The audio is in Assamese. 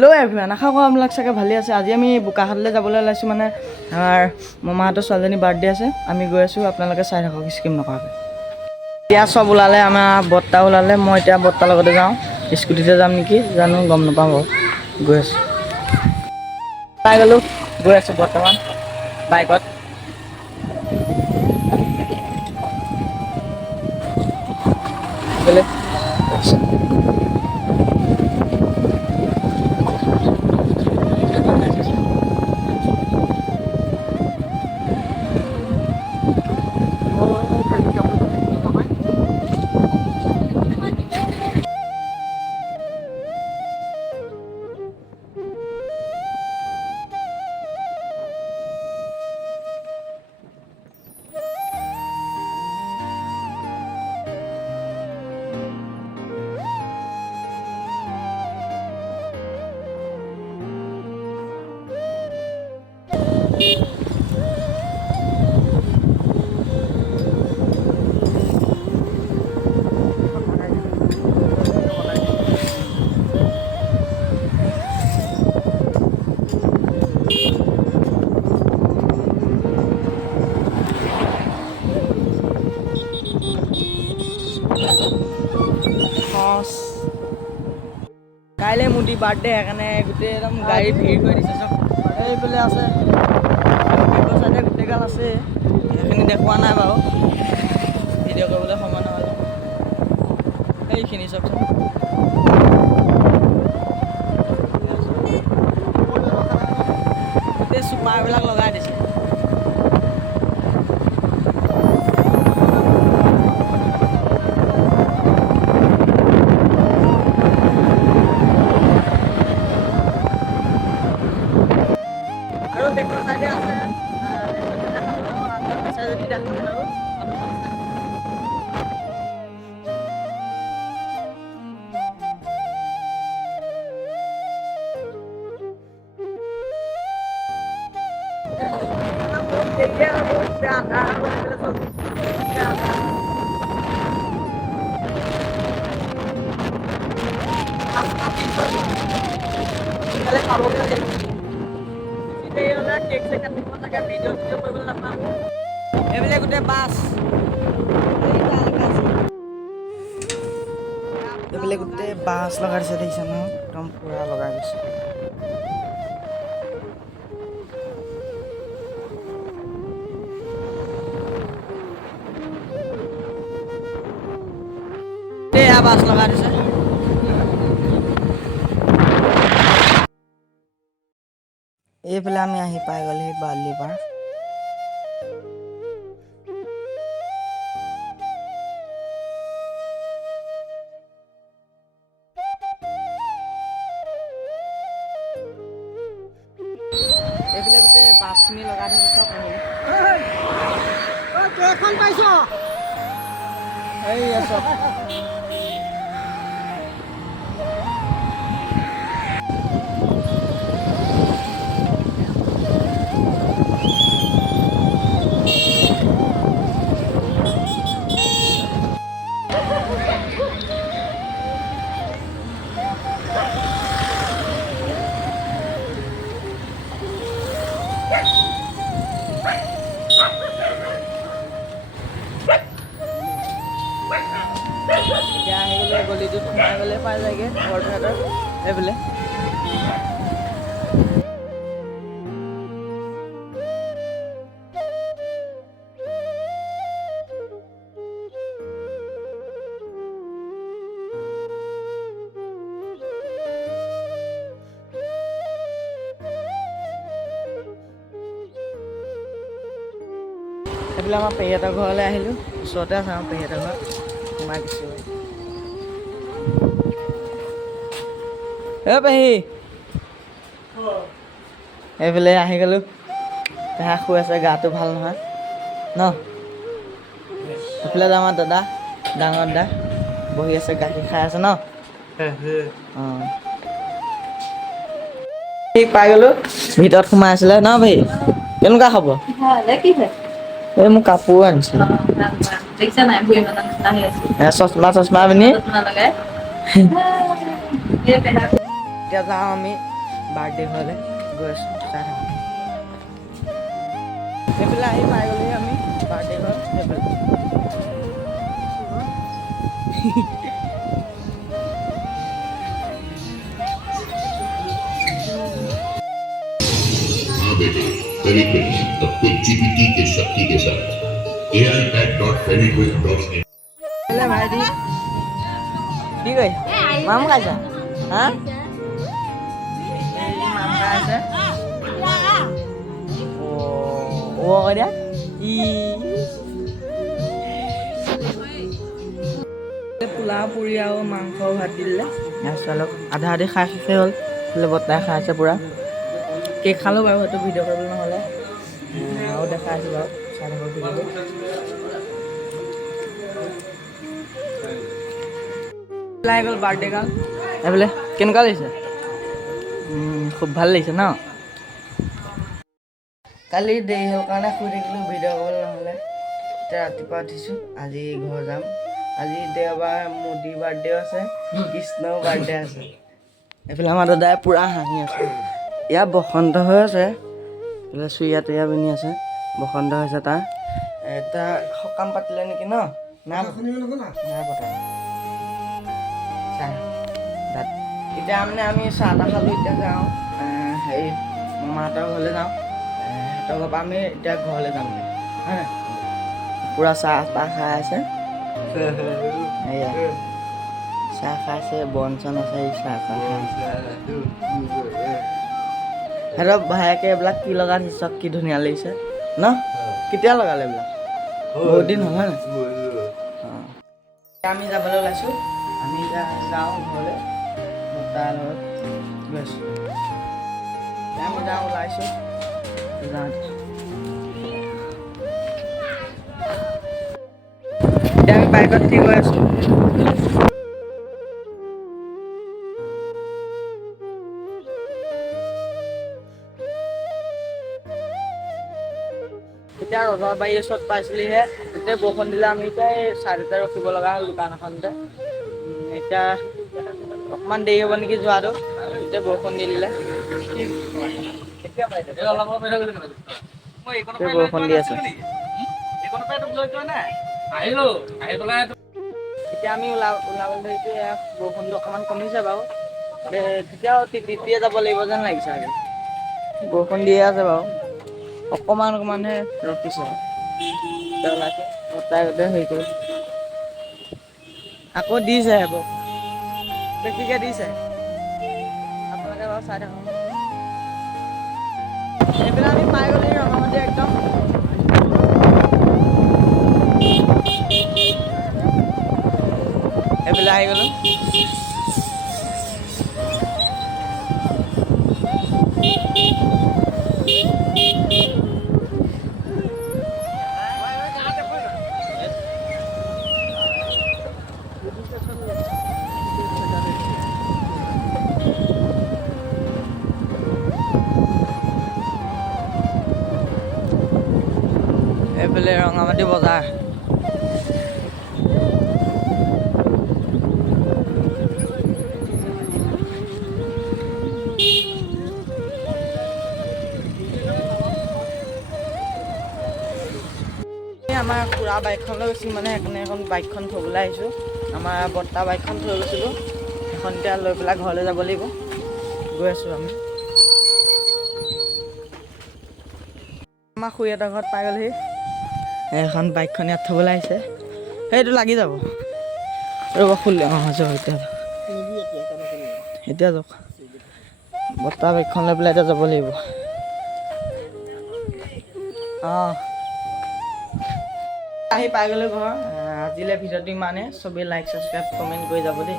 হেল্ল' এভৰিৱান, আশা কৰোঁ আপোনালোক চাগে ভালে আছে। আজি আমি বোকাখাতলৈ যাবলৈ ওলাইছোঁ, মানে আমাৰ মামাহঁতৰ ছোৱালীজনীৰ বাৰ্থডে আছে। আমি গৈ আছোঁ, আপোনালোকে চাই থাকক স্কিপ নকৰাকৈ। এতিয়া চব ওলালে, আমাৰ বৰ্তা ওলালে। মই এতিয়া বৰ্তাৰ লগতে যাওঁ, স্কুটিতে যাম নেকি জানো, গম নাপাওঁ বাৰু। গৈ আছোঁ, পাই গ'লোঁ, গৈ আছোঁ বৰ্তমান বাইকত। কাইলৈ মোদী বাৰ্থডে, সেইকাৰণে গোটেই একদম গাড়ী ভিৰ কৰি দিছে চব। এইফালে আছে, চাইডে গোটেইগাল আছে, সেইখিনি দেখুওৱা নাই বাৰু, ভিডিঅ' কৰিবলৈ সময় নহ'লে। সেইখিনি চাওকচোন, গোটেই চুপাৰবিলাক লগাই দিছে। এইবিলাক গোটেই বাছ, এইবিলাক গোটেই বাছ লগাই দিছে, দেখিছে ন? একদম পুৰা লগাই দিছে। এয়া বাছ লগাই দিছে। এইফালে আমি আহি পাই গ'লোহি বাৰ্লি পাৰ। এইফালে গোটেই বাছখিনি লগাই থৈছে চব। কেইখন পাইছ? এই আছ এতিয়া আহি গ'লে গলিটোত সোমাই গ'লে পাই যায়গৈ বৰপেটাৰ এইফালে। এইফালে আমাৰ পেহীহঁতৰ ঘৰলৈ আহিলোঁ, ওচৰতে আছে আমাৰ পেহীহঁতৰ ঘৰ, সোমাই দিছোঁ। পেহী এইফালে আহি গ'লোঁ, পেহা শুই আছে, গাটো ভাল নহয় ন? এইফালে যাম আমাৰ দাদা, ডাঙৰ দাদা বহি আছে, গাখীৰ খাই আছে ন? অঁ, পাই গ'লোঁ, ভিতৰত সোমাই আছিলে ন পেহী? কেনেকুৱা খবৰ? এই মোৰ কাপোৰ আনিছিলোঁ, চশমা পিন্ধি এতিয়া যাওঁ আমি বাৰ্থডে হ'লে গৈ আছোঁ চাই থাকোঁ সেইফালে আহি পাই গ'লেহি আমি বাৰ্থডে ঘৰ সেইফালে बेटे फेविक्विक अब कुछ जीपीटी के शक्ति के साथ ai-pad.fevikwik.in हेलो भाइटी কি কই মাম খাইছা হা মাম খাইছে ও কৈ দিয়া পোলাও পুৰি আৰু মাংস ভাত দি দিলে অলপ আধা আধি খাই শেষে হ'ল বোলে বৰ্তাই খাই আছে পূৰা কেক খালোঁ বাৰু সেইটো ভিডিঅ' কৰিবলৈ নহ'লে আৰু দেখাই আছোঁ বাৰু চাই থাকক ভিডিঅ'টো ওলাই গ'ল বাৰ্থডে গাল এইবোলে কেনেকুৱা লাগিছে খুব ভাল লাগিছে ন কালি দেৰি হ'ল কাৰণে শুই থাকিলোঁ ভিডিঅ' কৰিবলৈ নহ'লে এতিয়া ৰাতিপুৱা উঠিছোঁ আজি ঘৰ যাম আজি দেওবাৰ মোদী বাৰ্থডেও আছে কৃষ্ণও বাৰ্থডে আছে এইফালে আমাৰ দাদাই পূৰা হাঁহি আছে ইয়াৰ বসন্ত হৈ আছে এইফালে চুৰিয়া টুৰিয়া পিন্ধি আছে বসন্ত হৈছে তাৰ এটা সকাম পাতিলে নেকি ন নাই পতা এতিয়া মানে আমি চাহ তাহ খালোঁ এতিয়া যাওঁ হেৰি মামাহঁতৰ ঘৰলৈ যাওঁ সিহঁতৰ ঘৰৰ পৰা আমি এতিয়া ঘৰলৈ যামগৈ হয় পূৰা চাহ তাহ খাই আছে এয়া চাহ খাইছে বন চন আছে চাহ চাহ খাইছে সিহঁতৰ ভায়েকে এইবিলাক কি লগাই দিছে চব কি ধুনীয়া লাগিছে ন কেতিয়া লগালে এইবিলাক বহুত দিন হ'ল হয় নাই আমি যাবলৈ ওলাইছোঁ আমি এতিয়া যাওঁ ঘৰলৈ তাৰ লগত গৈ আছোঁ আমি যাওঁ ওলাইছোঁ এতিয়া আমি বাইকত উঠি গৈ আছোঁ এতিয়া ৰজাবাৰীৰ ওচৰত পাইছিলিহে এতিয়া বৰষুণ দিলে আমি এতিয়া এই চাইডতে ৰখিব লগা হ'ল দোকান এখনতে এতিয়া অকণমান দেৰি হ'ব নেকি যোৱাটো এতিয়া বৰষুণ দি দিলে বৰষুণ দি আছে এতিয়া আমি ওলাবলৈ ধৰিছোঁ বৰষুণটো অকণমান কমিছে বাৰু তেতিয়াও তিতিয়ে যাব লাগিব যেন লাগিছে আজি বৰষুণ দিয়ে আছে বাৰু অকণমানহে ৰখিছে ওলাইছে বৰ্তাই গোটেই হেৰি কৰি আকৌ দিছে আকৌ বেছিকে দিছে আপোনালোকে বাৰু চাই থাকক এইবিলাক আমি পাই গ'লো ৰঙামাটি একদম এইবিলাক আহি গ'লো এইফালে ৰঙামাটি বজাৰ আমাৰ খুৰা বাইকখন লৈ গৈছিল মানে সেইকাৰণে এখন বাইকখন থ'বলৈ আহিছোঁ আমাৰ বৰ্তা বাইকখন থৈ গৈছিলোঁ এখন এতিয়া লৈ পেলাই ঘৰলৈ যাব লাগিব গৈ আছোঁ আমি আমাৰ খুৰীহঁতৰ ঘৰত পাই গ'লহি এখন বাইকখন ইয়াত থ'বলৈ আহিছে সেইটো লাগি যাব ৰ'ব খুলি যাওক এতিয়া যাওক বৰ্তা বাইকখন লৈ পেলাই এতিয়া যাব লাগিব অঁ আহি পাই গ'লো ঘৰ আজিলৈ ভিডিঅ'টো ইমানে চবেই লাইক ছাবস্ক্ৰাইব কমেণ্ট কৰি যাব দেই